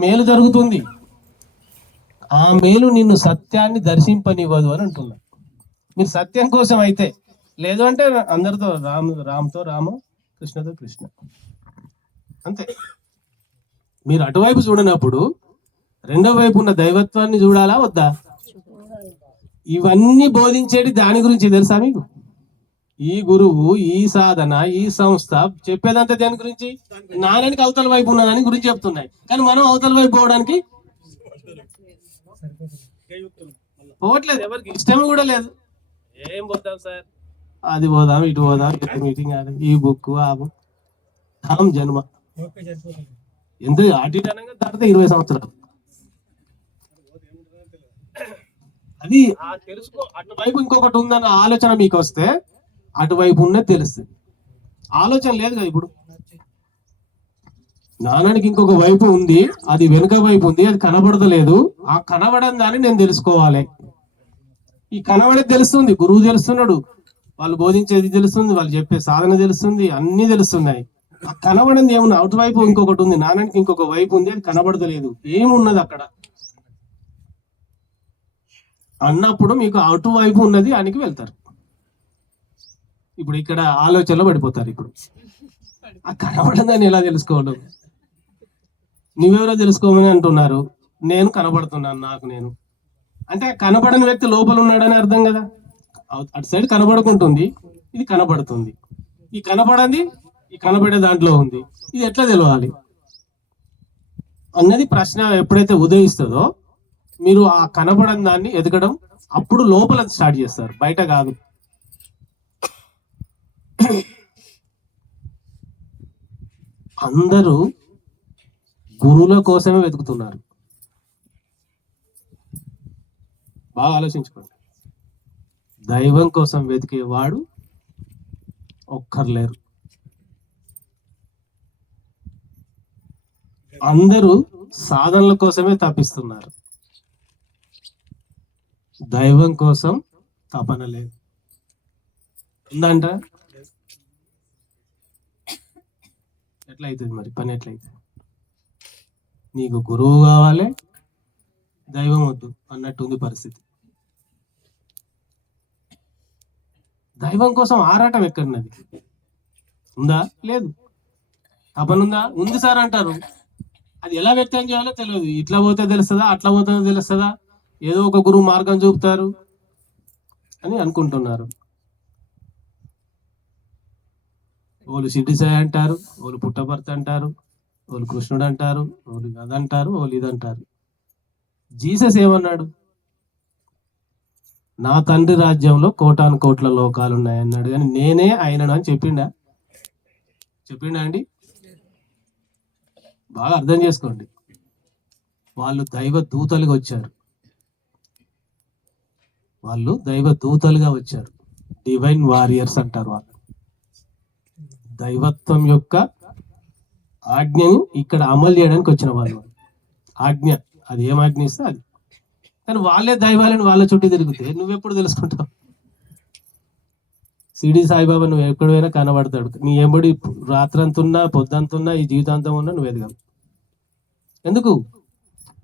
మేలు జరుగుతుంది, ఆ మేలు నిన్ను సత్యాన్ని దర్శింపనివ్వదు అని అంటున్నా. మీరు సత్యం కోసం అయితే, లేదు అంటే అందరితో రామ్తో రాము, కృష్ణతో కృష్ణ, అంతే. మీరు అటువైపు చూడనప్పుడు రెండో వైపు ఉన్న దైవత్వాన్ని చూడాలా వద్దా? ఇవన్నీ బోధించేది దాని గురించి తెలుసా మీకు? ఈ గురువు, ఈ సాధన, ఈ సంస్థ చెప్పేదంతా దేని గురించి? నారాయణకి అవతల వైపు ఉన్న దాని గురించి చెప్తున్నాయి. కానీ మనం అవతల వైపు పోవడానికి పోవట్లేదు, ఎవరికి ఇష్టం కూడా లేదు. ఏం పోతాం సార్, అది పోదాం, ఇటు పోదాం, మీటింగ్, ఈ బుక్, ఆ బుక్, జన్మ ఎంత అటు అనగా దాటితే 20 సంవత్సరాలు. అది తెలుసుకో. అటువైపు ఇంకొకటి ఉందన్న ఆలోచన మీకు వస్తే అటువైపు ఉన్నది తెలుస్తుంది. ఆలోచన లేదు కదా ఇప్పుడు. నానానికి ఇంకొక వైపు ఉంది, అది వెనుక వైపు ఉంది, అది కనబడతలేదు. ఆ కనబడని దాన్ని నేను తెలుసుకోవాలి. ఈ కనబడేది తెలుస్తుంది, గురువు తెలుస్తున్నాడు, వాళ్ళు బోధించేది తెలుస్తుంది, వాళ్ళు చెప్పే సాధన తెలుస్తుంది, అన్ని తెలుస్తున్నాయి. ఆ కనబడింది ఏమున్నా, అటువైపు ఇంకొకటి ఉంది, నానానికి ఇంకొక వైపు ఉంది, అది కనబడతలేదు. ఏమున్నది అక్కడ అన్నప్పుడు మీకు అటువైపు ఉన్నది ఆయనకి వెళ్తారు. ఇప్పుడు ఇక్కడ ఆలోచనలో పడిపోతారు. ఇప్పుడు ఆ కనబడదని ఎలా తెలుసుకోవడం? నువ్వెవరో తెలుసుకోమని అంటున్నారు, నేను కనబడుతున్నాను, నాకు నేను అంటే కనబడని వ్యక్తి లోపల ఉన్నాడని అర్థం కదా. అటు సైడ్ కనబడుకుంటుంది, ఇది కనబడుతుంది. ఈ కనబడంది ఈ కనబడే దాంట్లో ఉంది, ఇది ఎట్లా తెలవాలి అన్నది ప్రశ్న ఎప్పుడైతే ఉదయిస్తుందో మీరు ఆ కనబడని దాన్ని ఎదగడం అప్పుడు లోపల స్టార్ట్ చేస్తారు, బయట కాదు. అందరూ గురువుల కోసమే వెతుకుతున్నారు. బాగా ఆలోచించుకోండి. దైవం కోసం వెతికేవాడు ఒక్కర్లేరు. అందరూ సాధనల కోసమే తపిస్తున్నారు, దైవం కోసం తపన లేదు. ఉందంట ఎట్లయితుంది మరి పని? ఎట్లయితుంది? నీకు గురువు కావాలి, దైవం వద్దు అన్నట్టుంది పరిస్థితి. దైవం కోసం ఆరాటం ఎక్కడున్నది? ఉందా? లేదు. తపనుందా? ఉంది సార్ అంటారు. అది ఎలా వ్యక్తం చేయాలో తెలియదు. ఇట్లా పోతే తెలుస్తుందా, అట్లా పోతే తెలుస్తుందా, ఏదో ఒక గురువు మార్గం చూపుతారు అని అనుకుంటున్నారు. వాళ్ళు సిద్ధి సాయి అంటారు, వాళ్ళు పుట్టభర్త అంటారు, వాళ్ళు కృష్ణుడు అంటారు, వాళ్ళు అదంటారు, వాళ్ళు ఇదంటారు. జీసస్ ఏమన్నాడు? నా తండ్రి రాజ్యంలో కోటాను కోట్ల లోకాలు ఉన్నాయన్నాడు, కానీ నేనే ఆయనను అని చెప్పిండా అండి? బాగా అర్థం చేసుకోండి. వాళ్ళు దైవ దూతలుగా వచ్చారు, వాళ్ళు దైవ దూతలుగా వచ్చారు, డివైన్ వారియర్స్ అంటారు. వాళ్ళు దైవత్వం యొక్క ఆజ్ఞను ఇక్కడ అమలు చేయడానికి వచ్చిన వాళ్ళు. ఆజ్ఞ, అది ఏం ఆజ్ఞ ఇస్తే అది. కానీ వాళ్ళే దైవాలని వాళ్ళ చుట్టూ తిరిగితే నువ్వెప్పుడు తెలుసుకుంటావు? సిడి సాయిబాబా నువ్వు ఎక్కడైనా కనబడతాడు, నీ ఎంబడి రాత్రంతున్నా పొద్దంతున్నా ఈ జీవితాంతం ఉన్నా నువ్వు ఎదగవు. ఎందుకు?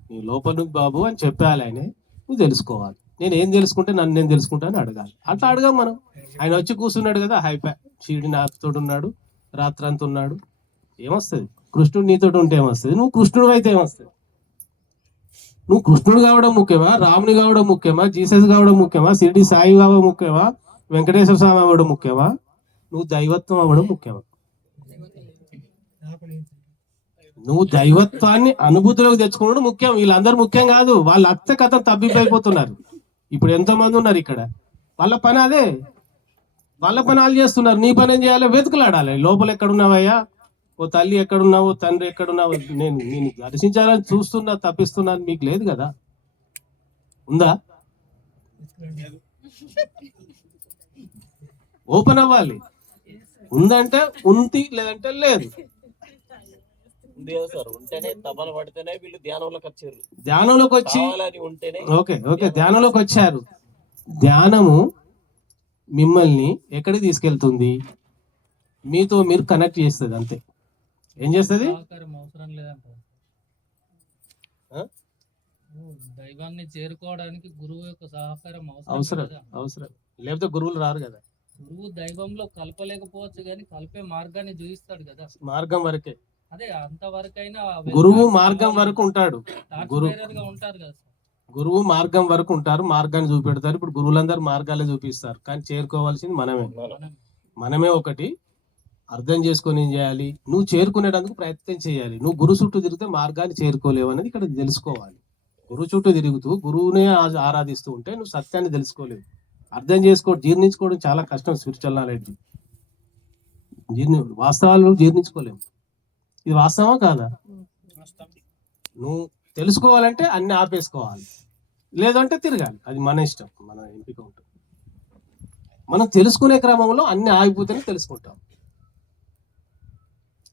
నీ లోపల బాబు అని చెప్పాలి ఆయనే, నువ్వు తెలుసుకోవాలి. నేను ఏం తెలుసుకుంటే నన్ను నేను తెలుసుకుంటాను అడగాలి. అట్లా అడగాం మనం. ఆయన వచ్చి కూర్చున్నాడు కదా, హైపా షిరిడి నాతో ఉన్నాడు, రాత్రంతా ఉన్నాడు, ఏమొస్తుంది? కృష్ణుడు నీతో ఉంటే ఏమొస్తుంది? నువ్వు కృష్ణుడు అయితే ఏమొస్తుంది? నువ్వు కృష్ణుడు కావడం ముఖ్యమా, రాముని కావడం ముఖ్యమా, జీసస్ కావడం ముఖ్యమా, షిరిడి సాయి కావడం ముఖ్యమా, వెంకటేశ్వర స్వామి అవ్వడం ముఖ్యమా, నువ్వు దైవత్వం అవ్వడం ముఖ్యమా? నువ్వు దైవత్వాన్ని అనుభూతిలోకి తెచ్చుకోవడం ముఖ్యం. వీళ్ళందరూ ముఖ్యం కాదు. వాళ్ళ అత్త కథ తబ్బిపోయిపోతున్నారు. ఇప్పుడు ఎంతో మంది ఉన్నారు ఇక్కడ, వాళ్ళ పని అదే, వాళ్ళ పని వాళ్ళు చేస్తున్నారు. నీ పని ఏం చేయాలి? వెతుకులాడాలి. లోపల ఎక్కడున్నావయ్యా, ఓ తల్లి ఎక్కడున్నావు, తండ్రి ఎక్కడున్నావు, నేను దర్శించాలని చూస్తున్నా, తప్పిస్తున్నాను, మీకు లేదు కదా? ఉందా? ఓపెన్ అవ్వాలి. ఉందంటే ఉంది, లేదంటే లేదు. ధ్యానంలోకి వచ్చి ధ్యానంలోకి వచ్చారు. ధ్యానము మిమ్మల్ని ఎక్కడికి తీసుకెళ్తుంది? మీతో మీరు కనెక్ట్ చేస్తుంది, అంతే. ఏం చేస్తుంది? దైవాన్ని చేరుకోవడానికి గురువు యొక్క సహకారం అవసరం అవసరం, లేకపోతే గురువులు రారు కదా. గురువు దైవంలో కలపలేకపోవచ్చు కానీ కలిపే మార్గాన్ని చూపిస్తాడు కదా. మార్గం వరకే, అదే అంతవరకైనా గురువు మార్గం వరకు ఉంటాడు. ఉంటారు కదా. గురువు మార్గం వరకు ఉంటారు, మార్గాన్ని చూపెడతారు. ఇప్పుడు గురువులందరూ మార్గాలే చూపిస్తారు, కానీ చేరుకోవాల్సింది మనమే ఒకటి అర్థం చేసుకొని ఏం చేయాలి, నువ్వు చేరుకునేటందుకు ప్రయత్నం చేయాలి. నువ్వు గురు చుట్టూ తిరిగితే మార్గాన్ని చేరుకోలేవు అనేది ఇక్కడ తెలుసుకోవాలి. గురువు చుట్టూ తిరుగుతూ గురువునే ఆరాధిస్తూ ఉంటే నువ్వు సత్యాన్ని తెలుసుకోలేవు. అర్థం జీర్ణించుకోవడం చాలా కష్టం. స్పిరిచువల్ నాలెడ్జ్ వాస్తవాలు జీర్ణించుకోలేము. ఇది వాస్తవమా కాదా? నువ్వు తెలుసుకోవాలంటే అన్ని ఆపేసుకోవాలి, లేదంటే తిరగాలి. అది మన ఇష్టం, మన ఎంపిక ఉంటుంది. మనం తెలుసుకునే క్రమంలో అన్ని ఆగిపోతేనే తెలుసుకుంటాం.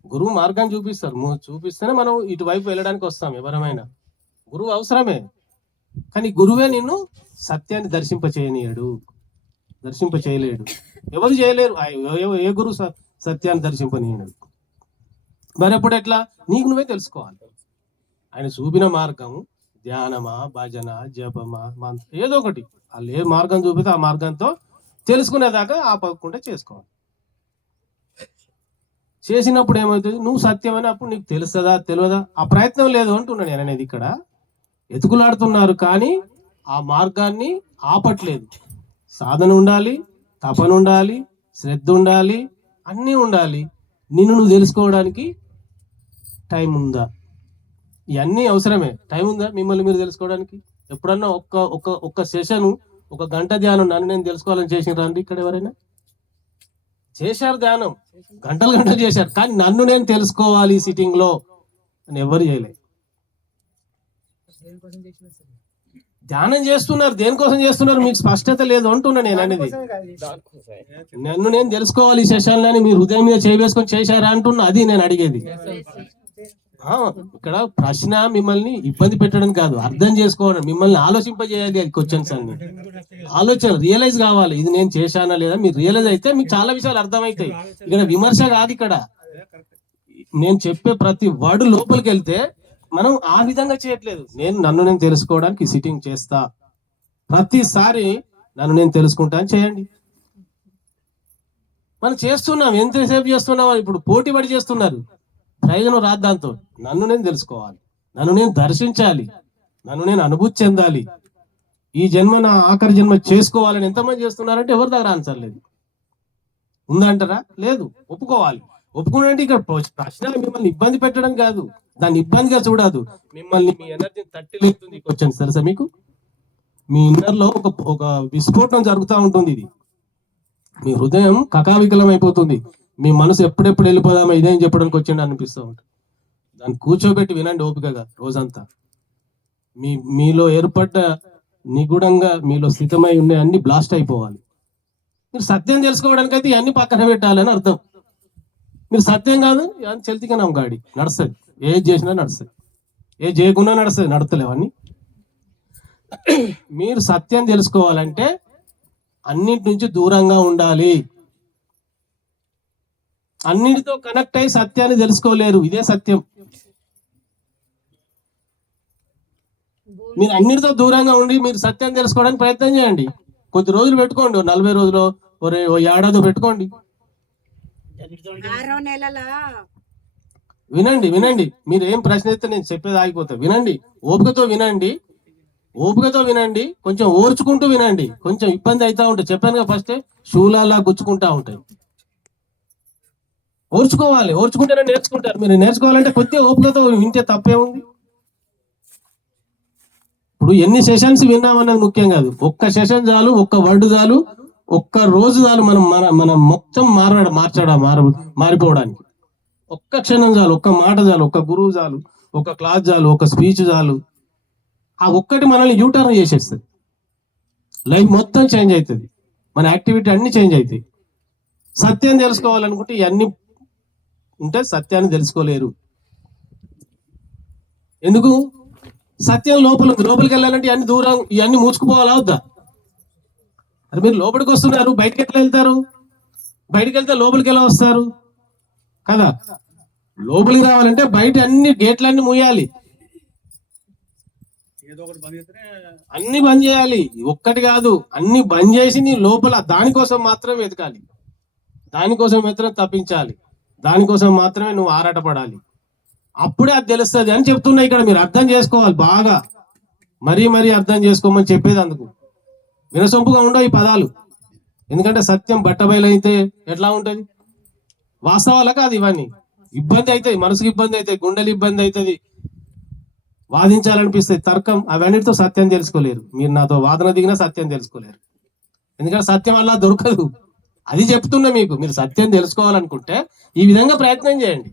గురువు మార్గాన్ని చూపిస్తేనే మనం ఇటువైపు వెళ్ళడానికి వస్తాం. ఎవరమైనా గురువు అవసరమే, కానీ గురువే నిన్ను సత్యాన్ని దర్శింపచేయలేడు. ఎవరు చేయలేరు. ఏ గురువు సత్యాన్ని దర్శింపనీయడు. మరి అప్పుడు ఎట్లా? నీకు నువ్వే తెలుసుకోవాలి. ఆయన చూపిన మార్గం ధ్యానమా, భజన, జపమా, మంత్రం, ఏదో ఒకటి. వాళ్ళు ఏ మార్గం చూపితే ఆ మార్గంతో తెలుసుకునేదాకా ఆపకుండా చేసుకోవాలి. చేసినప్పుడు ఏమవుతుంది? నువ్వు సత్యమని అప్పుడు నీకు తెలుస్తుందా తెలియదా? ఆ ప్రయత్నం లేదు అంటున్నాను నేను అనేది. ఇక్కడ ఎతుకులాడుతున్నారు కానీ ఆ మార్గాన్ని ఆపట్లేదు. సాధన ఉండాలి, తపన ఉండాలి, శ్రద్ధ ఉండాలి, అన్నీ ఉండాలి. నిన్ను నువ్వు తెలుసుకోవడానికి టైం ఉందా? ఇవన్నీ అవసరమే. టైం ఉందా మిమ్మల్ని మీరు తెలుసుకోవడానికి? ఎప్పుడన్నా ఒక్క సెషన్, 1 గంట ధ్యానం నన్ను నేను తెలుసుకోవాలని చేసినారా అండి? ఇక్కడ ఎవరైనా చేశారు? ధ్యానం గంటలు చేశారు, కానీ నన్ను నేను తెలుసుకోవాలి సిట్టింగ్ లో అని ఎవరు చేయలేదు. ధ్యానం చేస్తున్నారు, దేనికోసం చేస్తున్నారు? మీకు స్పష్టత లేదు అంటున్నా నేను అనేది. నన్ను నేను తెలుసుకోవాలి ఈ సెషన్లని మీరు హృదయం మీద చేయవేసుకొని చేశారా అంటున్నా. అది నేను అడిగేది. ఇక్కడ ప్రశ్న మిమ్మల్ని ఇబ్బంది పెట్టడం కాదు, అర్థం చేసుకోవడం, మిమ్మల్ని ఆలోచింపజేయాలి. క్వశ్చన్స్ అన్ని ఆలోచన రియలైజ్ కావాలి. ఇది నేను చేశానా లేదా మీరు రియలైజ్ అయితే మీకు చాలా విషయాలు అర్థమవుతాయి. ఇక్కడ విమర్శ కాదు. ఇక్కడ నేను చెప్పే ప్రతి వర్డ్ లోపలికి వెళ్తే మనం ఆ విధంగా చేయట్లేదు. నన్ను నేను తెలుసుకోవడానికి సిట్టింగ్ చేస్తా, ప్రతిసారి నన్ను నేను తెలుసుకుంటా అని చేయండి. మనం చేస్తున్నాం, ఎంతసేపు చేస్తున్నాం? ఇప్పుడు పోటీ పడి చేస్తున్నారు, ప్రయోజనం రాదు దాంతో. నన్ను నేను తెలుసుకోవాలి, నన్ను నేను దర్శించాలి, నన్ను నేను అనుభూతి చెందాలి, ఈ జన్మ నా ఆఖరి జన్మ చేసుకోవాలని ఎంతమంది చేస్తున్నారంటే ఎవరి దగ్గర ఆన్సర్ లేదు. ఉందంటారా? లేదు. ఒప్పుకోవాలి. ఒప్పుకునే ఇక్కడ ప్రశ్న మిమ్మల్ని ఇబ్బంది పెట్టడం కాదు, దాన్ని ఇబ్బందిగా చూడదు. మిమ్మల్ని మీ ఎనర్జీని తట్టి లేపుతుంది. క్వశ్చన్స్ తెలుసా మీకు? మీ ఇన్నర్ లో ఒక విస్ఫోటనం జరుగుతూ ఉంటుంది. ఇది మీ హృదయం కకావికలం అయిపోతుంది. మీ మనసు ఎప్పుడెప్పుడు వెళ్ళిపోదామా ఇదేం చెప్పడానికి వచ్చిండు అనిపిస్తూ ఉంటుంది. దాన్ని కూర్చోబెట్టి వినండి ఓపికగా రోజంతా. మీలో ఏర్పడ్డ నిగూఢంగా మీలో స్థితమై ఉండే అన్ని బ్లాస్ట్ అయిపోవాలి. మీరు సత్యం తెలుసుకోవడానికి అయితే ఇవన్నీ పక్కన పెట్టాలని అర్థం. మీరు సత్యం కాదు చెల్తిగా గాడి నడుస్తుంది, ఏది చేసినా నడుస్తుంది, ఏది చేయకుండా నడుస్తుంది, నడతలేవన్నీ. మీరు సత్యం తెలుసుకోవాలంటే అన్నిటి నుంచి దూరంగా ఉండాలి. అన్నిటితో కనెక్ట్ అయి సత్యాన్ని తెలుసుకోలేరు. ఇదే సత్యం. మీరు అన్నిటితో దూరంగా ఉండి మీరు సత్యం తెలుసుకోవడానికి ప్రయత్నం చేయండి. కొద్ది రోజులు పెట్టుకోండి, 40 రోజులు, ఓ ఏడాది పెట్టుకోండి. వినండి. మీరు ఏం ప్రశ్న అయితే నేను చెప్పేది ఆగిపోతా. వినండి, ఓపికతో వినండి, కొంచెం ఓర్చుకుంటూ వినండి. కొంచెం ఇబ్బంది అవుతా ఉంటాయి, చెప్పాను కదా ఫస్ట్, శూలాలా గుచ్చుకుంటా ఉంటాయి. ఓర్చుకుంటేనే నేర్చుకుంటారు. మీరు నేర్చుకోవాలంటే కొద్దిగా ఓపికతో వింటే తప్పే ఉంది. ఇప్పుడు ఎన్ని సెషన్స్ విన్నామన్నది ముఖ్యం కాదు. ఒక్క సెషన్ చాలు, ఒక్క వర్డ్ చాలు, ఒక్క రోజు చాలు మనం మొత్తం మారిపోవడానికి. ఒక్క క్షణం చాలు, ఒక్క మాట చాలు, ఒక్క గురువు చాలు, ఒక క్లాస్ చాలు, ఒక స్పీచ్ చాలు. ఆ ఒక్కటి మనల్ని యూటర్న్ చేసేస్తుంది. లైఫ్ మొత్తం చేంజ్ అవుతుంది, మన యాక్టివిటీ అన్ని చేంజ్ అవుతాయి. సత్యం తెలుసుకోవాలనుకుంటే ఇవన్నీ ఉంటే సత్యాన్ని తెలుసుకోలేరు. ఎందుకు? సత్యం లోపలికి వెళ్ళాలంటే ఇవన్నీ దూరం, ఇవన్నీ మూసుకుపోవాలా వద్దా? అది మీరు లోపలికి వస్తున్నారు, బయటకి ఎట్లా వెళ్తారు? బయటకు వెళ్తే లోపలికి ఎలా వస్తారు కదా? లోపలికి రావాలంటే బయట అన్ని గేట్లన్నీ మూయాలి. ఏదో ఒకటి బంద్ చేస్తేనే అన్ని బంద్ చేయాలి, ఒక్కటి కాదు అన్ని బంద్ చేసి నీ లోపల దానికోసం మాత్రమే వెతకాలి, దానికోసం మాత్రమే తప్పించాలి, దానికోసం మాత్రమే నువ్వు ఆరాటపడాలి. అప్పుడే అది తెలుస్తుంది అని చెప్తున్నా. ఇక్కడ మీరు అర్థం చేసుకోవాలి బాగా, మరీ అర్థం చేసుకోమని చెప్పేది అందుకు. వినసొంపుగా ఉండవు ఈ పదాలు, ఎందుకంటే సత్యం బట్టబయలైతే ఎట్లా ఉంటది, వాస్తవాల కాదు ఇవన్నీ. ఇబ్బంది అవుతుంది, మనసుకి ఇబ్బంది అవుతుంది, గుండెలు ఇబ్బంది అవుతుంది, వాదించాలనిపిస్తుంది, తర్కం, అవన్నిటితో సత్యం తెలుసుకోలేరు. మీరు నాతో వాదన దిగినా సత్యం తెలుసుకోలేరు, ఎందుకంటే సత్యం అలా దొరకదు. అది చెప్తున్నా మీకు, మీరు సత్యం తెలుసుకోవాలనుకుంటే ఈ విధంగా ప్రయత్నం చేయండి.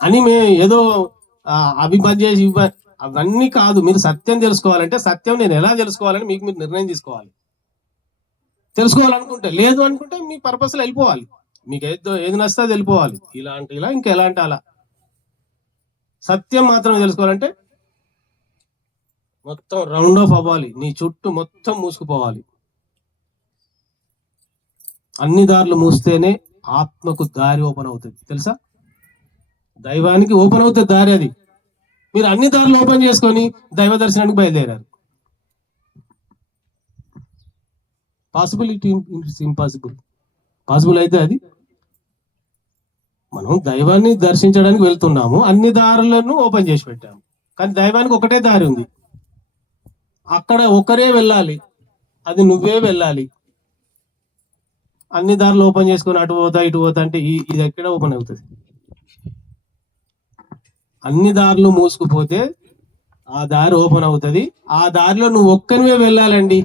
అని ఏదో అవి పని చేసి అవన్నీ కాదు. మీరు సత్యం తెలుసుకోవాలంటే సత్యం నేను ఎలా తెలుసుకోవాలని మీకు మీరు నిర్ణయం తీసుకోవాలి. తెలుసుకోవాలనుకుంటే, లేదు అనుకుంటే మీ పర్పస్లో వెళ్ళిపోవాలి. మీకు ఏది నచ్చితే వెళ్ళిపోవాలి, ఇలా ఇంకా ఎలాంటి అలా. సత్యం మాత్రమే తెలుసుకోవాలంటే మొత్తం రౌండ్ ఆఫ్ అవ్వాలి, నీ చుట్టూ మొత్తం మూసుకుపోవాలి. అన్ని దారులు మూస్తేనే ఆత్మకు దారి ఓపెన్ అవుతుంది, తెలుసా? దైవానికి ఓపెన్ అవుతుంది దారి. అది మీరు అన్ని దారులు ఓపెన్ చేసుకొని దైవ దర్శనానికి బయలుదేరారు. Possibility it's impossible. పాసిబుల్ అయితే అది. మనం దైవాన్ని దర్శించడానికి వెళ్తున్నాము, అన్ని దారులను ఓపెన్ చేసి పెట్టాము, కానీ దైవానికి ఒకటే దారి ఉంది, అక్కడ ఒకరే వెళ్ళాలి, అది నువ్వే వెళ్ళాలి. అన్ని దారులు ఓపెన్ చేసుకొని అటు పోతా ఇటు పోతా అంటే ఇది ఎక్కడ ఓపెన్ అవుతుంది? అన్ని దారులు మూసుకుపోతే ఆ దారి ఓపెన్ అవుతుంది. ఆ దారిలో నువ్వు ఒక్కరివే వెళ్ళాలండి,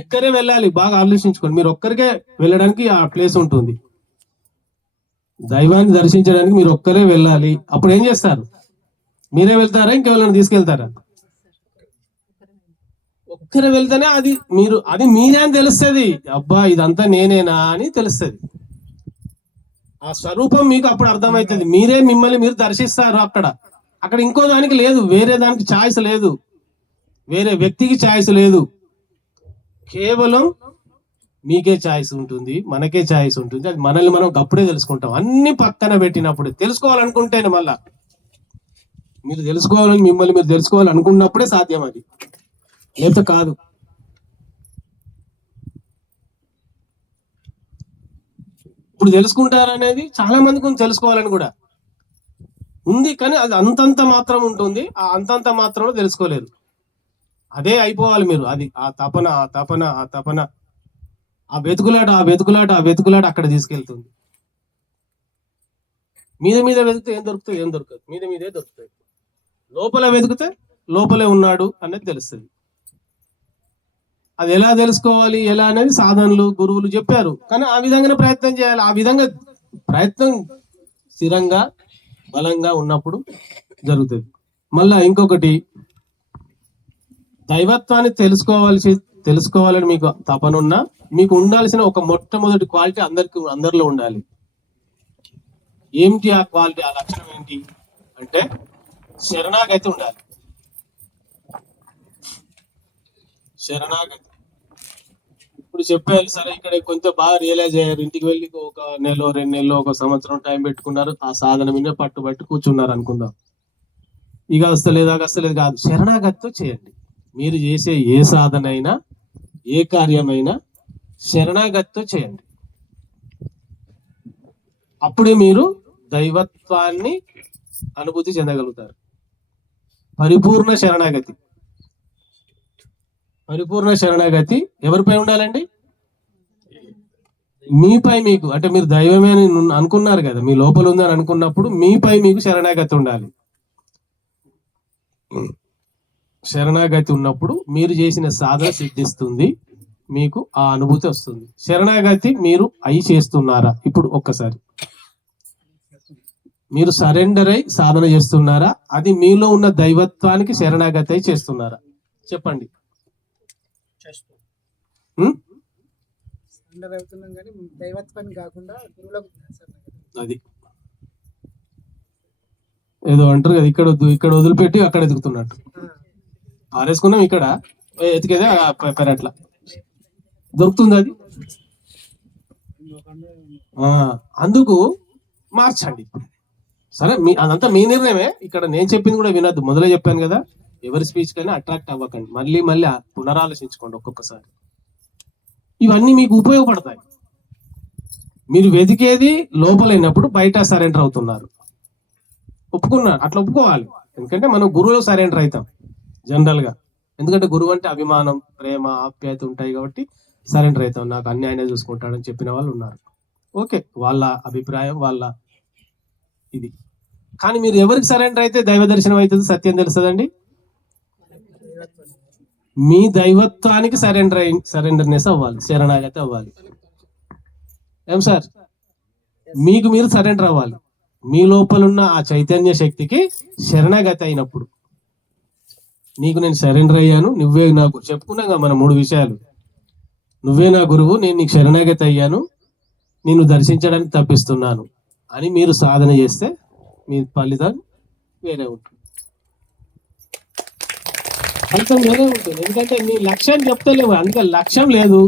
ఒక్కరే వెళ్ళాలి. బాగా ఆలోచించుకోండి, మీరు ఒక్కరికే వెళ్ళడానికి ఆ ప్లేస్ ఉంటుంది. దైవాన్ని దర్శించడానికి మీరు ఒక్కరే వెళ్ళాలి. అప్పుడు ఏం చేస్తారు? మీరే వెళ్తారా, ఇంకెవరైనా తీసుకెళ్తారా? ఒక్కరే వెళ్తేనే అది మీరే అని తెలుస్తుంది. అబ్బా ఇదంతా నేనేనా అని తెలుస్తుంది. ఆ స్వరూపం మీకు అప్పుడు అర్థమవుతుంది. మీరే మిమ్మల్ని మీరు దర్శిస్తారు. అక్కడ ఇంకో దానికి లేదు, వేరే దానికి ఛాయిస్ లేదు, వేరే వ్యక్తికి ఛాయిస్ లేదు, కేవలం మీకే ఛాయిస్ ఉంటుంది, మనకే ఛాయిస్ ఉంటుంది. అది మనల్ని మనం అప్పుడే తెలుసుకుంటాం. అన్ని పక్కన పెట్టినప్పుడు తెలుసుకోవాలనుకుంటేనే, మళ్ళా మీరు తెలుసుకోవాలని మిమ్మల్ని మీరు తెలుసుకోవాలనుకున్నప్పుడే సాధ్యం, అది లేకపోతే కాదు. ఇప్పుడు తెలుసుకుంటారనేది చాలా మందికి తెలుసుకోవాలని కూడా ఉంది, కానీ అది అంతంత మాత్రం ఉంటుంది. ఆ అంతంత మాత్రంలో తెలుసుకోలేరు. అదే అయిపోవాలి మీరు. అది ఆ తపన ఆ వెతుకులాట అక్కడ తీసుకెళ్తుంది. మీద వెతికితే ఏం దొరకదు, మీదే దొరుకుతాయి. లోపల వెతికితే లోపలే ఉన్నాడు అనేది తెలుస్తుంది. అది ఎలా తెలుసుకోవాలి, ఎలా అనేది సాధనలు గురువులు చెప్పారు, కానీ ఆ విధంగానే ప్రయత్నం చేయాలి. ఆ విధంగా ప్రయత్నం స్థిరంగా బలంగా ఉన్నప్పుడు జరుగుతుంది. మళ్ళా ఇంకొకటి, దైవత్వాన్ని తెలుసుకోవాలని మీకు తపనున్నా, మీకు ఉండాల్సిన ఒక మొట్టమొదటి క్వాలిటీ అందరిలో ఉండాలి. ఏమిటి ఆ క్వాలిటీ, ఆ లక్షణం ఏంటి అంటే శరణాగతి ఉండాలి. శరణాగతి. ఇప్పుడు చెప్పారు సరే, ఇక్కడ కొంచెం బాగా రియలైజ్ అయ్యారు, ఇంటికి వెళ్ళి ఒక నెల 2 నెలలు 1 సంవత్సరం టైం పెట్టుకున్నారు, ఆ సాధన మీద పట్టుబట్టి కూర్చున్నారు అనుకుందాం. ఇక వస్తలేదు కాదు, శరణాగతితో చేయండి. మీరు చేసే ఏ సాధన అయినా, ఏ కార్యమైనా శరణాగతితో చేయండి. అప్పుడే మీరు దైవత్వాన్ని అనుభూతి చెందగలుగుతారు. పరిపూర్ణ శరణాగతి ఎవరిపై ఉండాలండి? మీపై మీకు. అంటే మీరు దైవమే అని అనుకున్నారు కదా, మీ లోపల ఉందని అనుకున్నప్పుడు మీపై మీకు శరణాగతి ఉండాలి. శరణాగతి ఉన్నప్పుడు మీరు చేసిన సాధన సిద్ధిస్తుంది, మీకు ఆ అనుభూతి వస్తుంది. శరణాగతి మీరు చేస్తున్నారా? ఇప్పుడు ఒక్కసారి మీరు సరెండర్ అయి సాధన చేస్తున్నారా? అది మీలో ఉన్న దైవత్వానికి శరణాగతి అయి చేస్తున్నారా? చెప్పండి. అది ఏదో అంటారు కదా, ఇక్కడ వదిలిపెట్టి అక్కడ ఎదుగుతున్నట్టు. పారేసుకున్నాం, ఇక్కడ ఎతికేదే పెరట్లా దొరుకుతుంది. అది అందుకు మార్చండి. సరే అదంతా మీ నిర్ణయమే. ఇక్కడ నేను చెప్పింది కూడా వినద్దు. మొదలే చెప్పాను కదా, ఎవరి స్పీచ్ కైనా అట్రాక్ట్ అవ్వకండి. మళ్ళీ మళ్ళీ పునరాలోచించుకోండి ఒక్కొక్కసారి. ఇవన్నీ మీకు ఉపయోగపడతాయి. మీరు వెతికేది లోపలైనప్పుడు బయట సరెండర్ అవుతున్నారు. ఒప్పుకున్నారు, అట్లా ఒప్పుకోవాలి. ఎందుకంటే మనం గురువులో సరెండర్ అవుతాం జనరల్ గా. ఎందుకంటే గురువు అంటే అభిమానం, ప్రేమ, ఆప్యాయత ఉంటాయి కాబట్టి సరెండర్ అవుతాం. నాకు అన్ని ఆయనే చూసుకుంటాడని చెప్పిన వాళ్ళు ఉన్నారు. ఓకే, వాళ్ళ అభిప్రాయం, వాళ్ళ ఇది. కానీ మీరు ఎవరికి సరెండర్ అయితే దైవ దర్శనం అవుతుంది, సత్యం తెలుస్తుందండి. మీ దైవత్వానికి సరెండర్నెస్ అవ్వాలి, శరణాగతి అవ్వాలి. ఏం సార్, మీకు మీరు సరెండర్ అవ్వాలి. మీ లోపలున్న ఆ చైతన్య శక్తికి శరణాగతి అయినప్పుడు, నీకు నేను సరెండర్ అయ్యాను, నువ్వే నాకు చెప్పుకున్నాం కదా మనం 3 విషయాలు. నువ్వే నా గురువు, నేను నీకు శరణాగతి అయ్యాను, నిన్ను దర్శించడానికి తప్పిస్తున్నాను అని మీరు సాధన చేస్తే మీ ఫలితం వేరే ఉంటుంది. ఫలితం వేరే ఉంటుంది. ఎందుకంటే మీ లక్ష్యం చెప్తలేవు. అందుకే లక్ష్యం లేదు,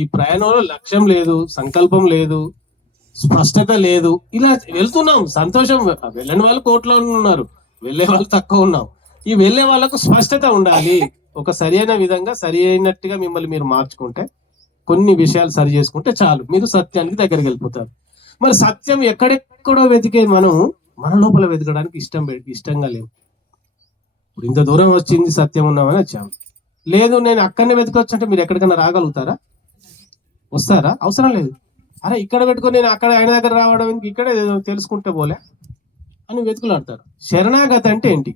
ఈ ప్రయాణంలో లక్ష్యం లేదు, సంకల్పం లేదు, స్పష్టత లేదు. ఇలా వెళ్తున్నాం, సంతోషం. వెళ్ళని వాళ్ళు కోట్లో ఉన్నారు, వెళ్ళే వాళ్ళు తక్కువ ఉన్నాం. ఈ వెళ్ళే వాళ్ళకు స్పష్టత ఉండాలి. ఒక సరి అయిన విధంగా, సరి అయినట్టుగా మిమ్మల్ని మీరు మార్చుకుంటే, కొన్ని విషయాలు సరి చేసుకుంటే చాలు, మీరు సత్యానికి దగ్గరికి వెళ్ళిపోతారు. మరి సత్యం ఎక్కడెక్కడో వెతికే మనం మన లోపల వెతకడానికి ఇష్టంగా లేవు. ఇప్పుడు ఇంత దూరం వచ్చింది సత్యం ఉన్నామని వచ్చాము. లేదు నేను అక్కడనే వెతకొచ్చు అంటే మీరు ఎక్కడికైనా రాగలుగుతారా? వస్తారా? అవసరం లేదు. అరే ఇక్కడ పెట్టుకొని నేను అక్కడ ఆయన దగ్గర రావడం, ఇక్కడే తెలుసుకుంటే పోలే అని వెతుకులాడతారు. శరణాగతి అంటే ఏంటి?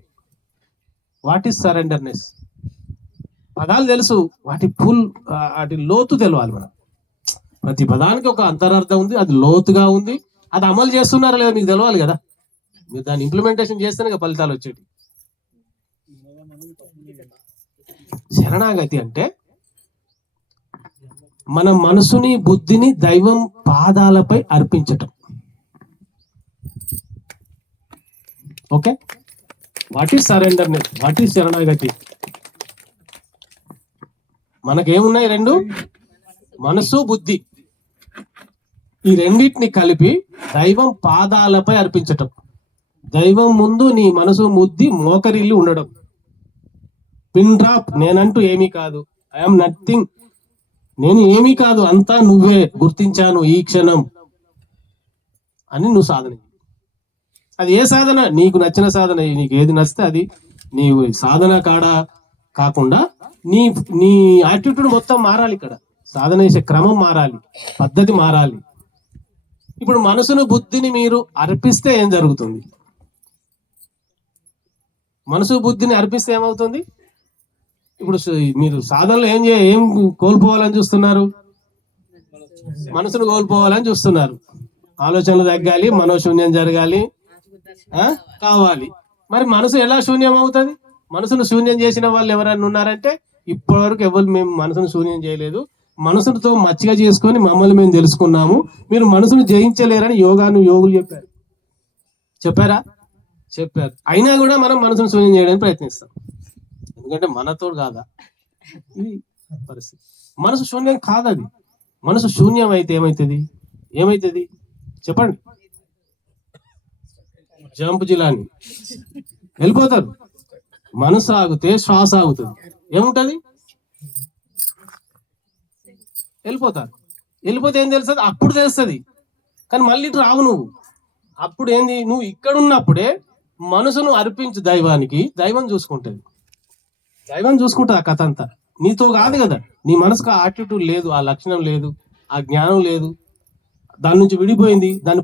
What is surrenderness? పదాలు తెలుసు, వాటి లోతు తెలవాలి. మనం ప్రతి పదానికి ఒక అంతరార్థం ఉంది, అది లోతుగా ఉంది. అది అమలు చేస్తున్నారా లేదా మీకు తెలవాలి కదా. మీరు దాన్ని ఇంప్లిమెంటేషన్ చేస్తేనే ఫలితాలు వచ్చేటి. శరణాగతి అంటే మన మనసుని, బుద్ధిని దైవం పాదాలపై అర్పించటం. Okay, what is surrenderness, what is శరణాగతి? మనకేమున్నాయి? 2, మనసు, బుద్ధి. ఈ రెండింటిని కలిపి దైవం పాదాలపై అర్పించటం. దైవం ముందు నీ మనసు, బుద్ధి మోకరిల్లి ఉండడం. పిన్ డ్రాప్, నేనంటూ ఏమీ కాదు, ఐఎమ్ నథింగ్, నేను ఏమీ కాదు, అంతా నువ్వే, గుర్తించాను ఈ క్షణం అని నువ్వు సాధన. అది ఏ సాధన? నీకు నచ్చిన సాధన. నీకు ఏది నచ్చితే అది. నీ సాధన కాకుండా నీ యాటిట్యూడ్ మొత్తం మారాలి. ఇక్కడ సాధన చేసే క్రమం మారాలి, పద్ధతి మారాలి. ఇప్పుడు మనసును, బుద్ధిని మీరు అర్పిస్తే ఏం జరుగుతుంది? మనసు, బుద్ధిని అర్పిస్తే ఏమవుతుంది? ఇప్పుడు మీరు సాధనలో ఏం కోల్పోవాలని చూస్తున్నారు? మనసును కోల్పోవాలని చూస్తున్నారు. ఆలోచనలు తగ్గాలి, మనోశూన్యం జరగాలి కావాలి. మరి మనసు ఎలా శూన్యం అవుతుంది? మనసును శూన్యం చేసిన వాళ్ళు ఎవరైనా ఉన్నారంటే ఇప్పటివరకు ఎవరు మేము మనసును శూన్యం చేయలేదు, మనసుతో మచ్చిగా చేసుకొని మమ్మల్ని మేము తెలుసుకున్నాము, మీరు మనసును జయించలేరని యోగులు చెప్పారా? చెప్పారు. అయినా కూడా మనం మనసును శూన్యం చేయడానికి ప్రయత్నిస్తాం. ఎందుకంటే మనతో కాదా ఇది పరిస్థితి. మనసు శూన్యం కాదది. మనసు శూన్యం అయితే ఏమైతుంది చెప్పండి? జంప్ జిలాని వెళ్ళిపోతారు. మనసు ఆగితే శ్వాస ఆగుతుంది, ఏముంటది? వెళ్ళిపోతే ఏం తెలుస్తుంది? అప్పుడు తెలుస్తుంది. కానీ మళ్ళీ ఇటు రావు నువ్వు. అప్పుడు ఏంది? నువ్వు ఇక్కడ ఉన్నప్పుడే మనసును అర్పించు దైవానికి, దైవం చూసుకుంటుంది ఆ కథ అంతా. నీతో కాదు కదా. నీ మనసుకు ఆ యాటిట్యూడ్ లేదు, ఆ లక్షణం లేదు, ఆ జ్ఞానం లేదు, దాని నుంచి విడిపోయింది. దాన్ని